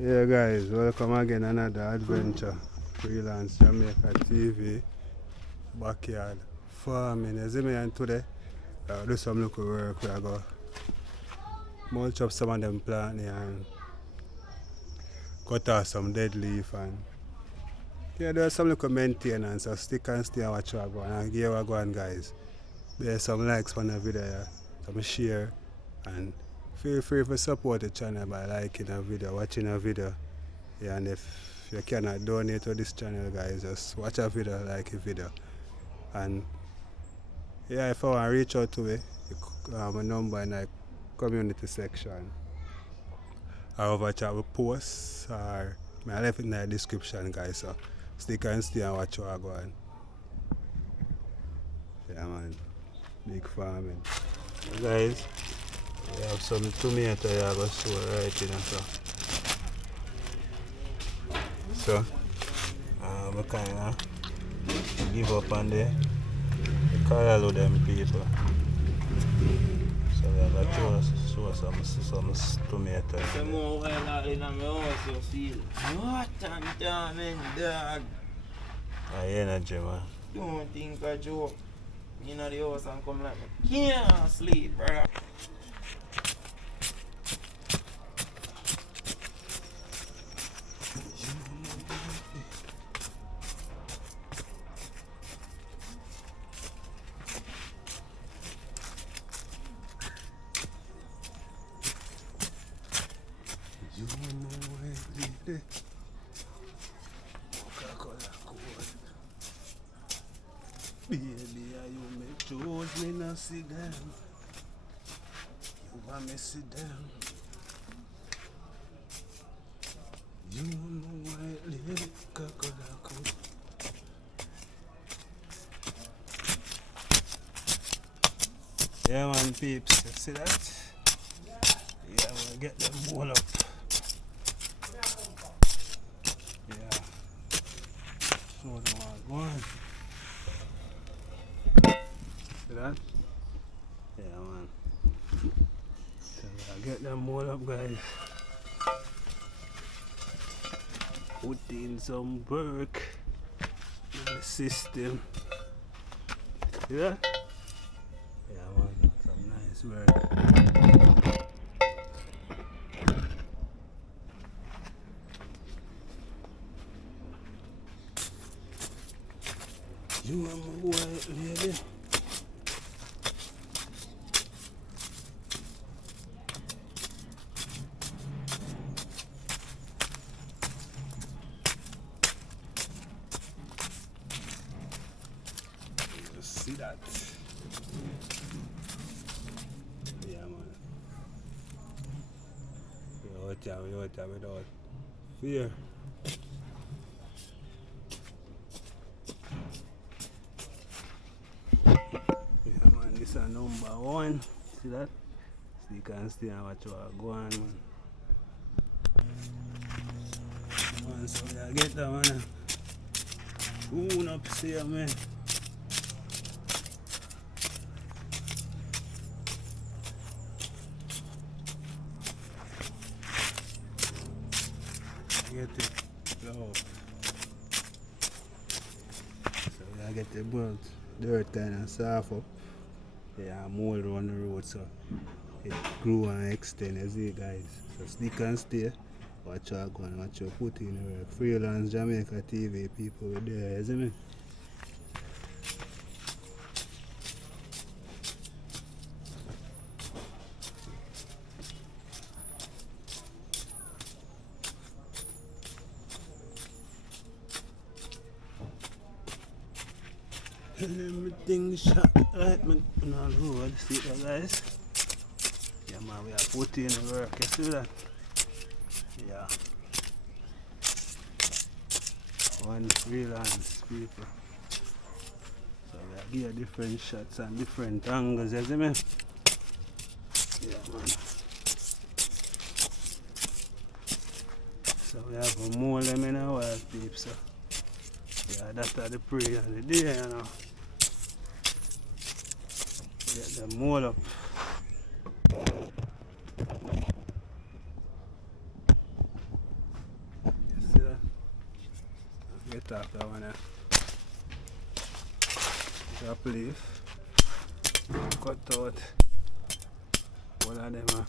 Yeah guys, welcome again another adventure. Freelance Jamaica TV, backyard farming. You see me, and today do some local work. We are go mulch up some of them plant and cut off some dead leaf and yeah, there's some little maintenance. So stick and stay and watch what go on and give what go on guys. There's some likes on the video, yeah. Some share and feel free to support the channel by liking a video, watching a video. Yeah, and if you cannot donate to this channel guys, just watch a video, like a video. And yeah, if I want to reach out to me, my number in the community section. Or over chat with posts or I left it in the description guys, so stick and stay and watch what I go on. Yeah man, big farming. Guys, we have some tomato here I go show right in so I kind of give up on the color of them people. So we have to show some tomato. Some more while in my house you feel what and damn dog. Energy man. Don't think I joke. You know the house and come like me. Can't sleep, brother. You know where Coca-Cola cold. Baby, you make toes, me not see them. You want me see them. You know where Coca-Cola cold. Yeah man peeps, you see that? Yeah, we'll get them all up. Yeah. Show them all going. See that? Yeah man. So we'll get them all up guys. Put in some work in the system. See that? Yeah man, some nice work. You are my white lady. Just see that. Yeah man. We out there without fear. This is number one. See that? So you can stay and watch what go on, man. Man, so we get that man. Who up here, man? Get it. Go. So we get the dirt kind of soft up. Yeah, mold on the road so it grew and extend, you see guys. So stick and stay, watch out go and watch out put in the work. Freelance Jamaica TV people with there, you see me? Everything shot right on the road, see that guys? Yeah man, we are putting in the work, you see that? Yeah. One freelance people. So we are give different shots and different angles, you see me? Yeah man. So we have a more them in our wild peeps, so yeah, that's the prayer of the day, you know. Get them all up. get off that one. Drop leaf. Cut out. One of them.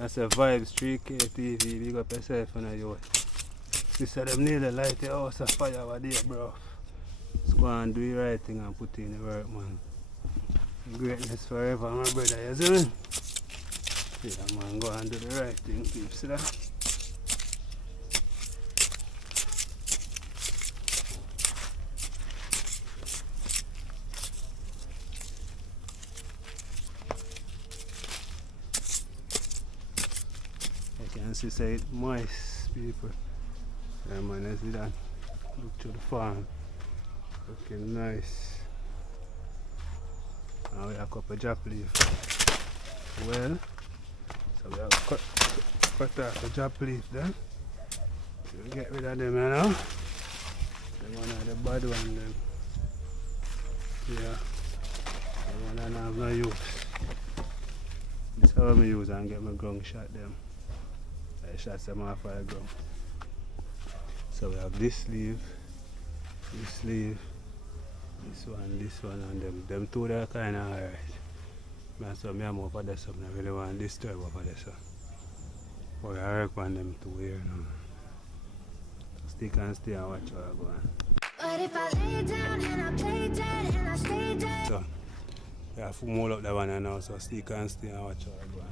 I say Vibes 3K TV, big up yourself and you. This is them nearly light the house of fire over there, bro. Just go and do the right thing and put in the work, man. Greatness forever, my brother, you see me? Yeah, man, go and do the right thing, keep see that? You can see say it moist, people. Yeah, man, you see that? Look to the farm. Looking nice. And we have a couple of drop leaf. Well, so we have cut off the drop leaf then. So we get rid of them, you know. Them one of the bad one then. Yeah. The one that I have no use. This is how I use and get my ground shot them. I shot them off of the ground. So we have this sleeve, this one, and them two are kind of alright. So I'm over there, so I really want to disturb over there. So. But I work on them two here now. Stick and stay and watch how I go on. But if I lay down and I play dead and I stay dead. So, I have to mold up that one now, so stick and stay and watch how I go on.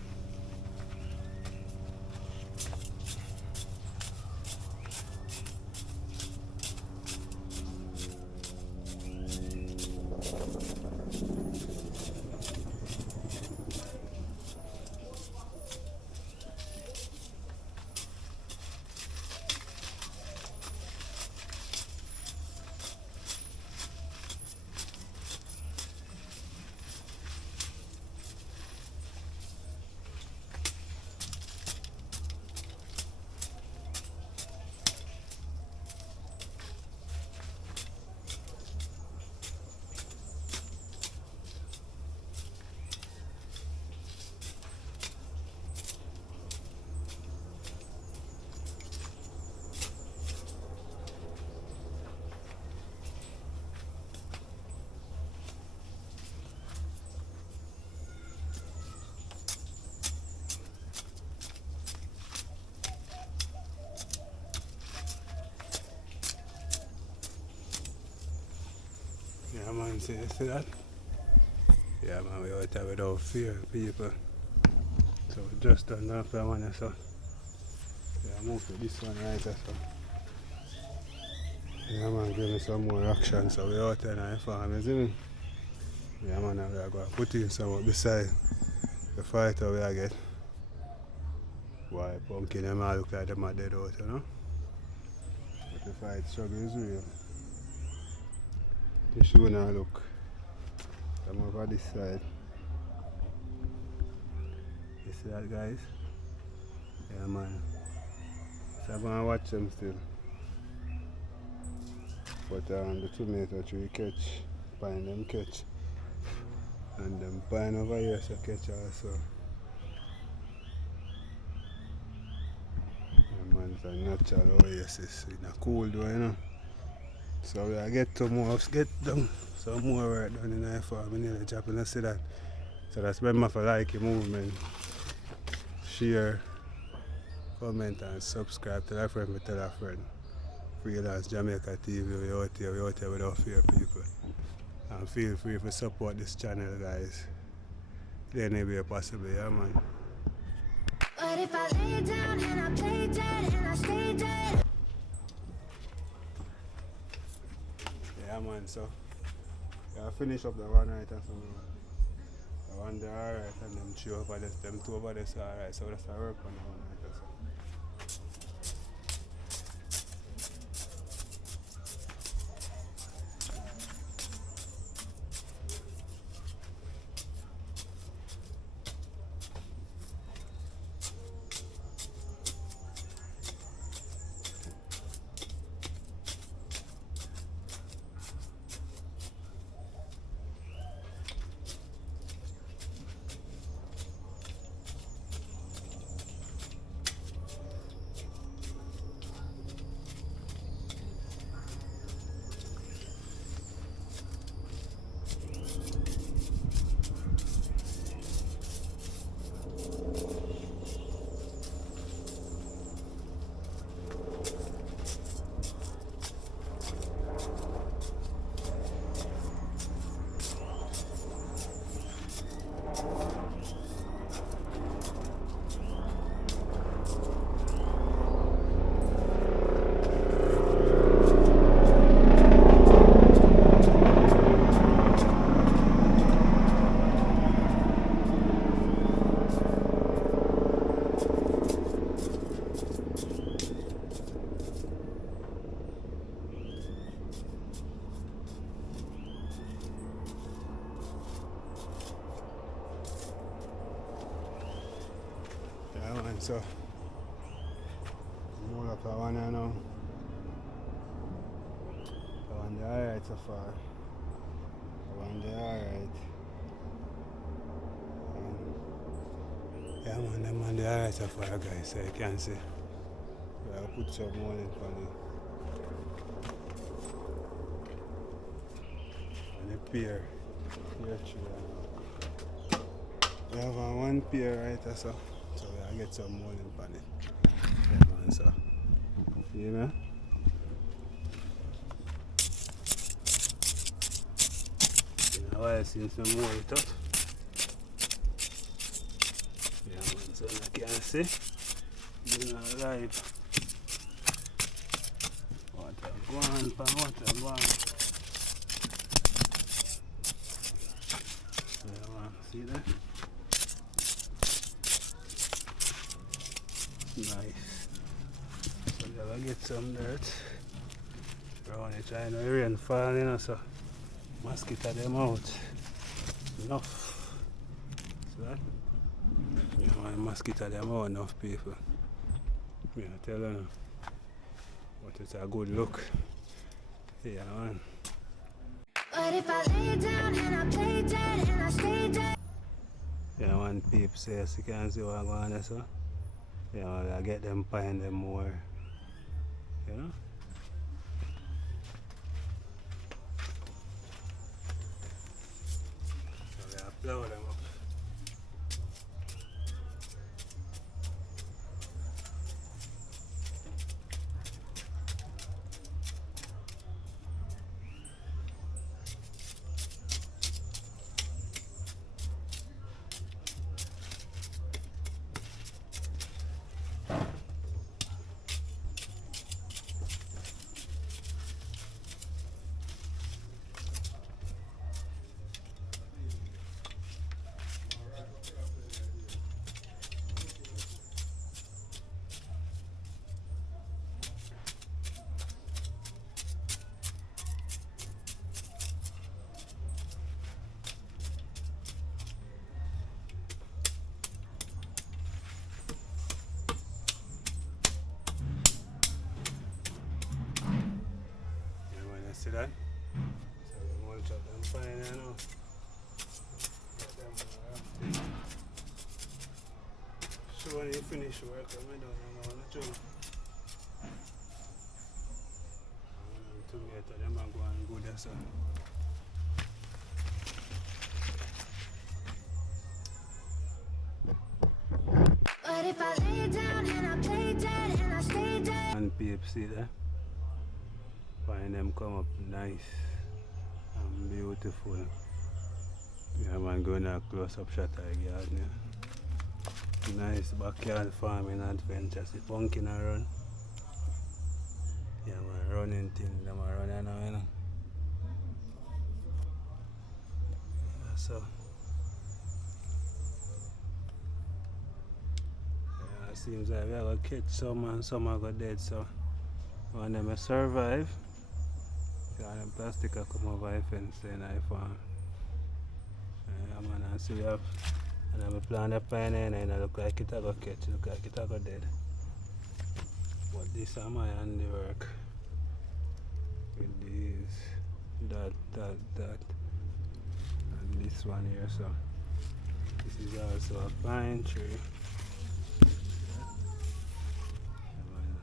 Yeah, man, see that? Yeah, man, we out there without fear, people. So we just done that for one, so. Yeah, move to this one right there, so. Yeah, man, give me some more action, so we out there in the farm, you see me? Yeah, man, we are going to put in some beside the fighter we are get. Why, pumpkin, them all look like them are dead out, you know? But the fight struggle is real. The shoe now look. Come over this side. You see that, guys? Yeah, man. So I'm gonna watch them still. But the tomato tree catch, pine them catch. And them pine over here so catch also. Yeah, man, it's a natural oasis in a cool though, you know. So we get down some more work done in the farm. I nearly dropping, I see that. So that's remember for like the movement, share, comment and subscribe. Tell a friend, tell a friend. Freelance Jamaica TV, we out here without fear, people. And feel free to support this channel, guys. Any way possible, yeah, man. But if I lay down and I play dead and I stay dead. Yeah, man, so I finish up the one right and some the one there alright and them two over there, them two over there so alright, so that's a work on the one right so. so roll up that one here now. That one there alright so far. That one there alright. Yeah man, that one there alright so far guys, so you can see. I'll put some more in for the pear tree. We have one pear right there, so I'll get some more in for it. Yeah man, so you know. Now I see some more it up. Yeah man, so you can see. Doing a live. Water go on, water go on. Yeah man, see that? Nice. So I'll get some dirt around it. I know rain fall, you know, so mosquito them out. Enough. See that? Yeah man, mosquito them out enough people. Yeah, I tell you. But it's a good look. Yeah man. What if I lay down and I play dead and I stay dead? Yeah man, peeps, yes, you can see what I'm going on, so. Yeah man, I get them pine them more. You know? So I plow them up. See that? So we mulch up them fine now. Get them so when you finish work, I'm down on the job. Together, them are going good as well. What if I lay down and I play dead and I stay dead? And people see that? Find them come up nice and beautiful. Yeah man, going a close up shot of the garden. Yeah. Nice backyard farming adventure. See pumpkin a run. Yeah man, running thing, them are running now, you know. Yeah, so yeah, it seems like we are gonna catch some and some are gonna dead, so one of them will survive. Yeah, them plastic will come over the fence in the farm. Yeah man, and see we have, and then we plant the pine and it look like it will go catch, it look like it will go dead. But this is my handiwork. With these, that, and this one here, so this is also a pine tree.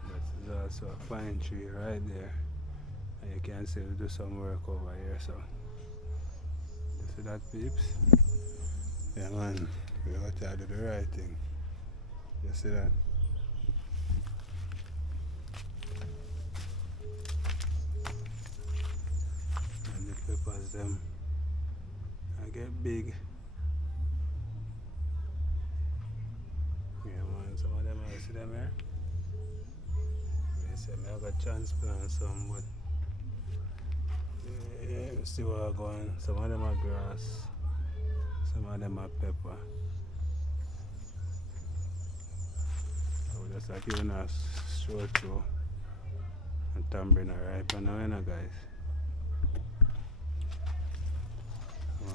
That is also a pine tree right there. And you can see we do some work over here, so you see that, peeps? Yeah man, we got to do the right thing. You see that? And the peppers them I get big. Yeah man, some of them I see them here. They say I got transplant some, but yeah, see what I'm going. Some of them are grass, some of them are pepper. So just like even a short throw and tambourine are ripe now, you know guys.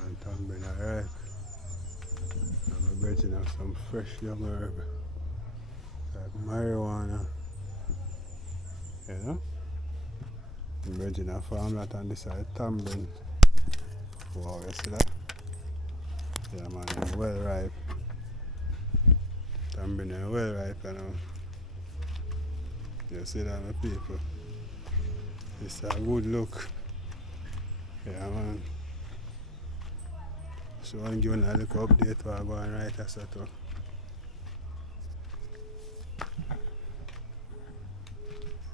And tambourine are ripe. I'm going to have some fresh young herb. like marijuana. You know? Virginia farmland on this side, tambourine. Wow, you see that? Yeah man, well ripe. Tambourine well ripe, you know. You see that, my people? It's a good look. Yeah man. So I'm giving a little update while I go and write a set up.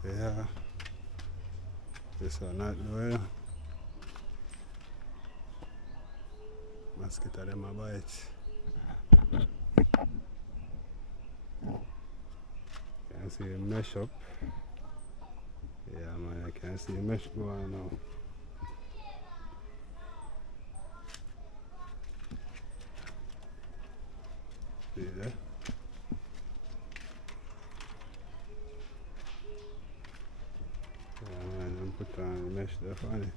Yeah. This one not well. Mosquito them a bite. Can see the mesh up. Yeah man, I can see the mesh going now. See there? Yeah man, I'm put on the mesh there funny.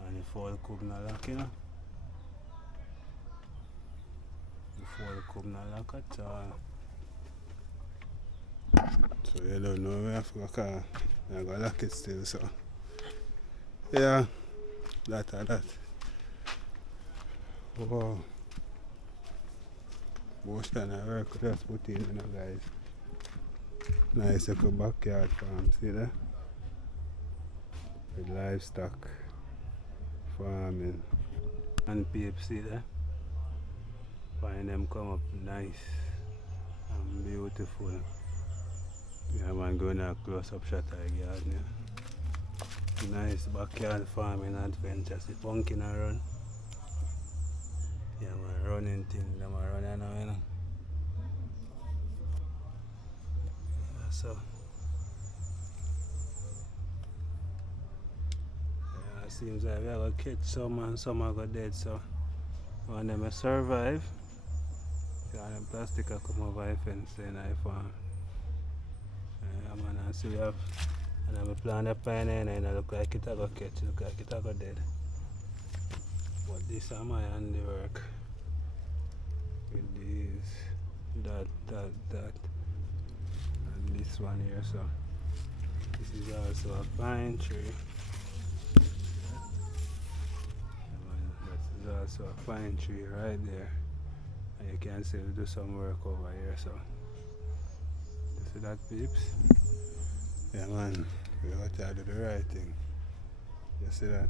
And the fall could not lock, you know. The fall could not lock at all. So you don't know where I forgot. I'm gonna lock it still, so yeah, that or that. Wow. Most kind of work just put in, you know, guys. Nice little backyard farm, see that? With livestock farming. And people, see that? Find them come up nice and beautiful. Yeah man, going a close up shot of the garden. Yeah. Nice backyard farming adventure. See pumpkin a run. Yeah man, running thing, them are running now, you know. Yeah, so yeah, it seems like we are gonna catch some and some are gonna dead, so one of them survive. Yeah, them plastic will come over the fence in the farm. Yeah man, and see we have and then we plant the pine and it look like it a go catch, it look like it a go dead. But this is my handiwork. With these, that, and this one here, so this is also a pine tree. That is also a pine tree right there. And you can see we do some work over here, so you see that, peeps? Yeah man, we got to do the right thing. You see that?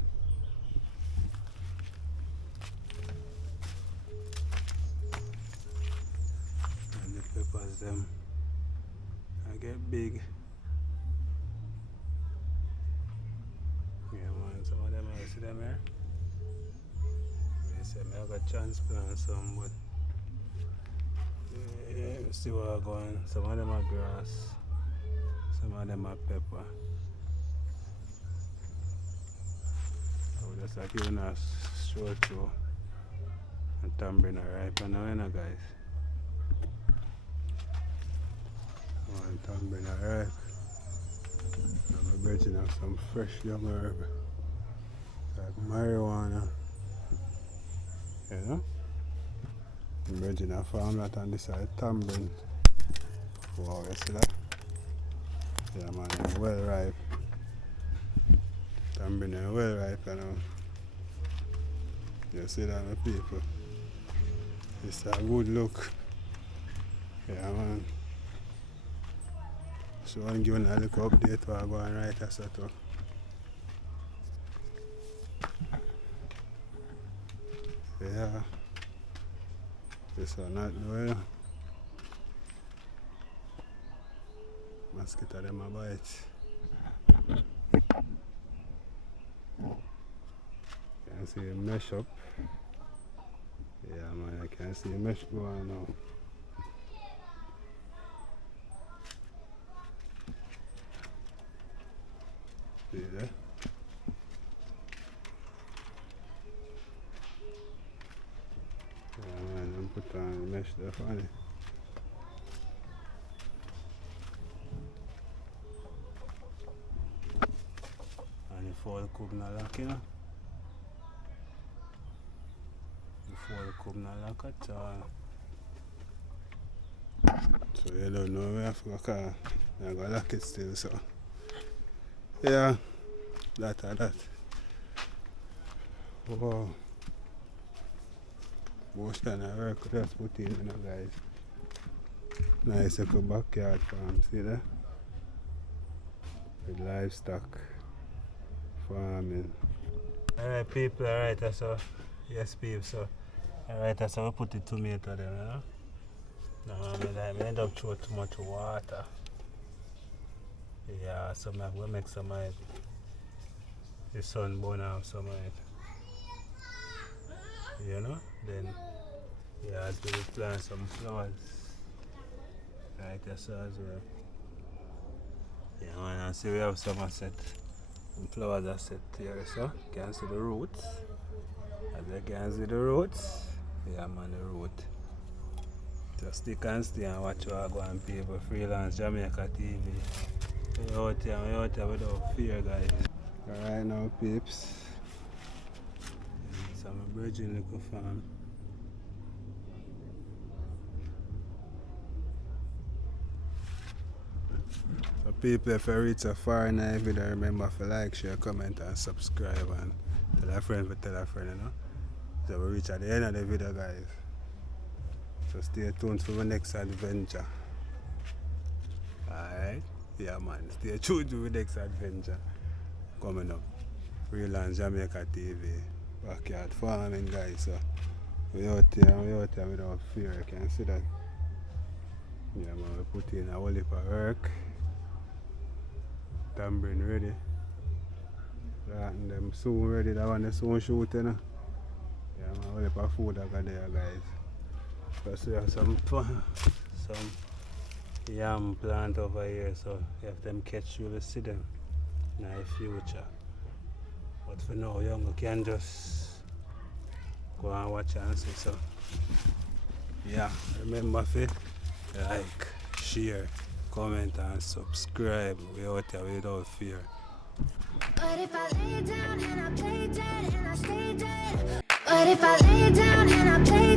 And the peppers them I get big. Yeah man, some of them I see them here. They say I got transplant some, but yeah, see what I'm going. Some of them are grass, some of them are pepper. So just like even a short through and tambourine are ripe now, you know, guys. And tambourine are ripe. I'm bridging up some fresh young herb like marijuana. You know? I'm bridging a farmland on this side, tambourine. Wow, you see that? Yeah man, well ripe. Tambourine well ripe, you know. You see that, my people? It's a good look. Yeah man. So I'm giving a little update while I go and write a set up. Yeah. This one not well. Mosquito them a bite. Can see the mesh up. Yeah man, I can see the mesh going now. See there? Yeah man, I'm put on the mesh there funny. And the fall could not lock, you know. come now like a child. So you don't know where I forgot. I'm gonna lock it still, so yeah, that. Wow. Most kind of work just put in, you know, guys. Nice little backyard farm, see that? With livestock farming. Alright people, alright, so yes people, so alright, so we put the tomato there, you know? No, I end up throwing too much water. Yeah, so I'm going to make some of it. The sun burn off some of it. You know? Then, yeah, as we plant some flowers. Right, that's as well. Yeah, man, and see we have some set. Some flowers are set here, so you can see the roots. As you can see the roots. Yeah, man, the root. Just stick and stay and watch what I go and people. Freelance Jamaica TV. We're out here without fear, guys. Alright now, peeps. Some virgin little farm. So people, if you reach a far in the video, remember to like, share, comment and subscribe and tell a friend, you know. So we reach at the end of the video, guys. So stay tuned for the next adventure. Alright? Yeah man, stay tuned for the next adventure. Coming up. Freelance Jamaica TV. Backyard farming, guys. So we out here without fear. You can see that. Yeah man, we put in a whole heap of work. Tambourine ready. And them soon ready, that one they soon shoot, you know. Yeah man, a whole heap of food I got there, guys. Because we have some yam plant over here, so if them catch you will see them in the future. But for now, you can just go and watch and see. So yeah, remember to like, share, comment and subscribe. We out here without fear. But if I lay down and I play dead and I stay dead. But if I lay down and I play